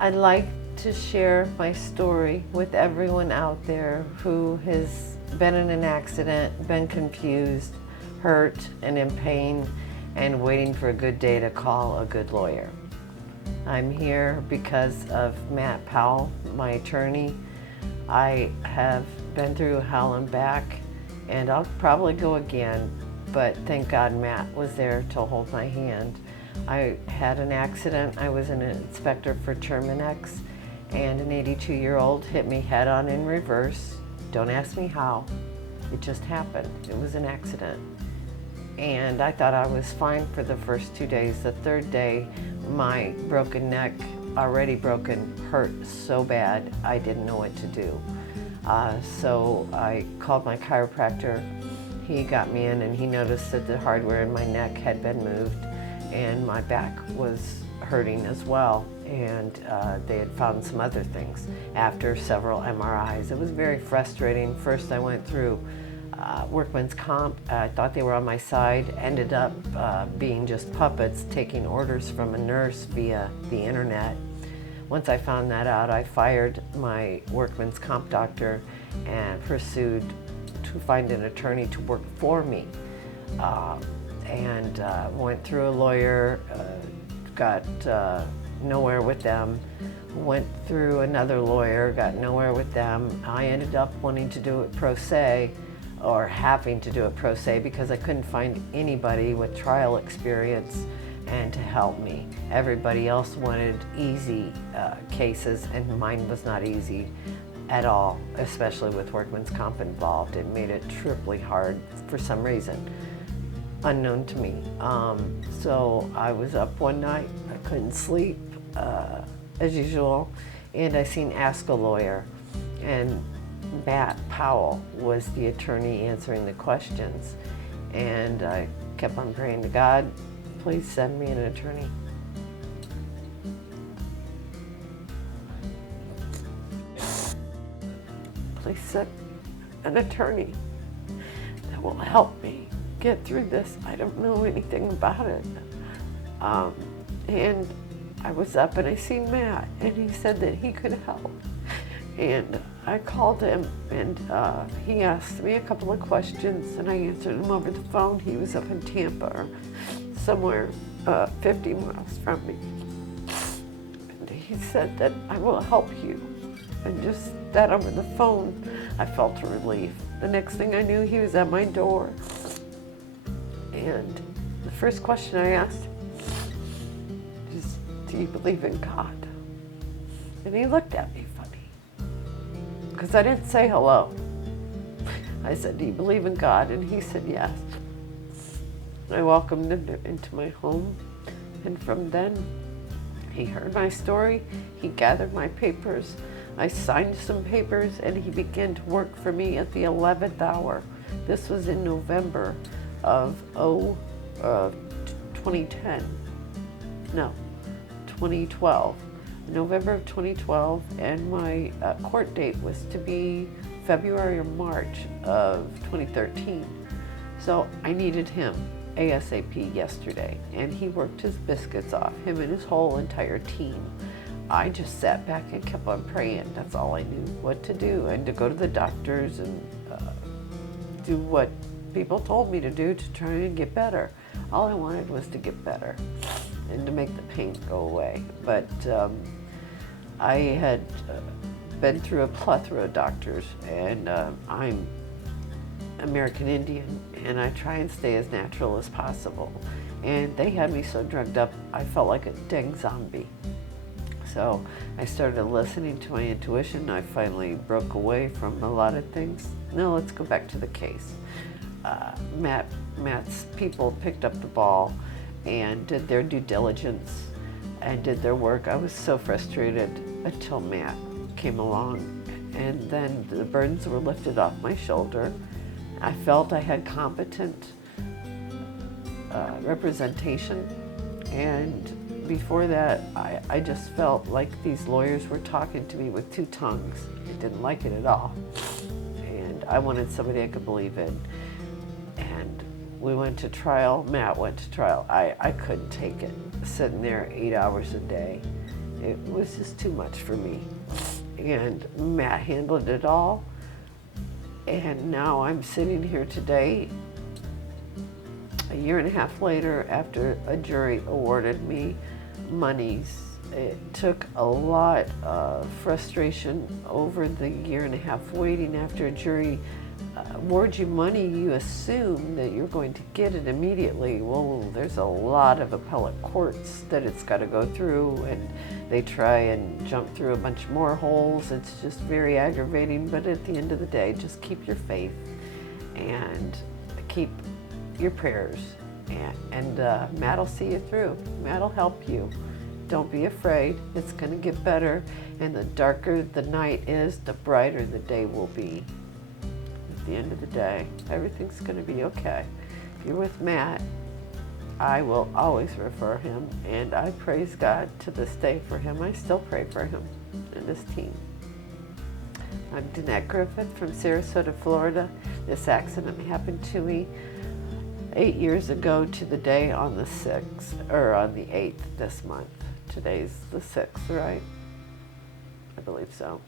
I'd like to share my story with everyone out there who has been in an accident, been confused, hurt, and in pain, and waiting for a good day to call a good lawyer. I'm here because of Matt Powell, my attorney. I have been through hell and back, and I'll probably go again, but thank God Matt was there to hold my hand. I had an accident. I was an inspector for Terminex, and an 82-year-old hit me head on in reverse. Don't ask me how. It just happened. It was an accident. And I thought I was fine for the first 2 days. The third day, my broken neck, already broken, hurt so bad I didn't know what to do. So I called my chiropractor. He got me in and he noticed that the hardware in my neck had been moved and my back was hurting as well. And they had found some other things after several MRIs. It was very frustrating. First I went through workman's comp. I thought they were on my side, ended up being just puppets, taking orders from a nurse via the internet. Once I found that out, I fired my workman's comp doctor and pursued to find an attorney to work for me. And went through a lawyer, got nowhere with them, went through another lawyer, got nowhere with them. I ended up wanting to do it pro se, or having to do it pro se, because I couldn't find anybody with trial experience and to help me. Everybody else wanted easy cases, and mine was not easy at all, especially with workman's comp involved. It made it triply hard for some reason, unknown to me. So I was up one night, I couldn't sleep as usual, and I seen Ask a Lawyer, and Matt Powell was the attorney answering the questions. And I kept on praying to God, please send me an attorney. Please send an attorney that will help me get through this. I don't know anything about it. And I was up and I seen Matt and he said that he could help. And I called him and he asked me a couple of questions and I answered him over the phone. He was up in Tampa or somewhere 50 miles from me. And he said that I will help you. And just that over the phone, I felt a relief. The next thing I knew, he was at my door. And the first question I asked is, do you believe in God? And he looked at me funny, because I didn't say hello. I said, do you believe in God? And he said, yes. I welcomed him into my home, and from then, he heard my story, he gathered my papers, I signed some papers, and he began to work for me at the 11th hour. This was in November of 2010. No, 2012. November of 2012, and my court date was to be February or March of 2013. So I needed him ASAP yesterday, and he worked his biscuits off, him and his whole entire team. I just sat back and kept on praying. That's all I knew what to do, and to go to the doctors and do what people told me to do to try and get better. All I wanted was to get better and to make the pain go away. But I had been through a plethora of doctors, and I'm American Indian, and I try and stay as natural as possible. And they had me so drugged up, I felt like a dang zombie. So I started listening to my intuition. I finally broke away from a lot of things. Now let's go back to the case. Matt's people picked up the ball and did their due diligence and did their work. I was so frustrated until Matt came along, and then the burdens were lifted off my shoulder. I felt I had competent representation, and before that, I just felt like these lawyers were talking to me with two tongues. I didn't like it at all. And I wanted somebody I could believe in. And we went to trial. Matt went to trial. I couldn't take it, sitting there 8 hours a day. it was just too much for me. And Matt handled it all. And now I'm sitting here today, a year and a half later, after a jury awarded me monies. It took a lot of frustration over the year and a half waiting. After a jury awards you money, you assume that you're going to get it immediately. Well, there's a lot of appellate courts that it's got to go through, and they try and jump through a bunch more holes. It's just very aggravating, but at the end of the day, just keep your faith and keep your prayers, and Matt will see you through. Matt will help you. Don't be afraid. It's going to get better, and the darker the night is, the brighter the day will be. At the end of the day, everything's going to be okay. If you're with Matt, I will always refer him, and I praise God to this day for him. I still pray for him and his team. I'm Dannette Griffith from Sarasota, Florida. This accident happened to me 8 years ago to the day on the 6th, or on the 8th this month. Today's the 6th, right? I believe so.